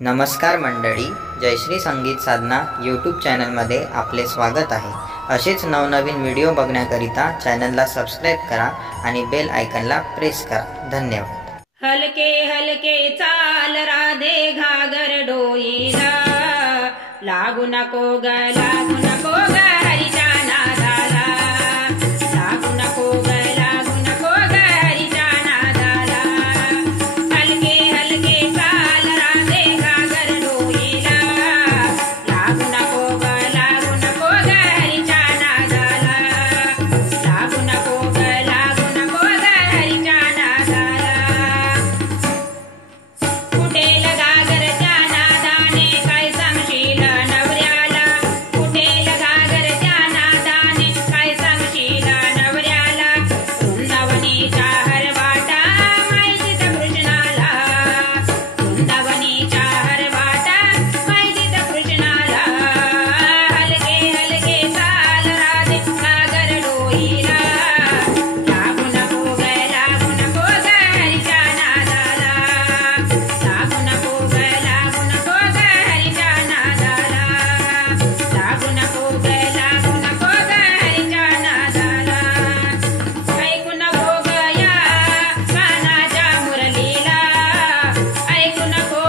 नमस्कार मंडळी, जयश्री संगीत साधना यूट्यूब चॅनलमध्ये आपले स्वागत आहे। असेच नवनवीन व्हिडिओ बघण्याकरिता चॅनलला सबस्क्राइब करा आणि बेल आयकॉनला प्रेस करा। धन्यवाद। हलके हलके चाल राधे घागर डोईला, लागू नको ग लागू नको ग हरीच्या नादाला, लागू नको ग लागू नको ग हरीच्या नादाला। हलके हलके चाल राधे घागर डोईला, लागू नको ग लागू नको ग हरीच्या नादाला, लागू नको ग लागू नको ग हरीच्या नादाला। कुठेल घागरच्या नादाने काय सांगशील नवऱ्याला, कुठेल घागरच्या नादाने काय सांगशील नवऱ्याला। वृंदावनीच्या हरवाटा माहितीत कृष्णाला, वृंदावनीच्या हरवाटा माहितीत कृष्णाला। हलके हलके चाल राधे घागर डोईला, लागू नको ग लागू नको ग हरीच्या नादाला, लागू नको ग लागू नको ग हरीच्या नादाला, लागू नको ग लागू नको ग हरीच्या नादाला। ऐकू नको ग या कानाच्या मुरलीला, ऐकू नको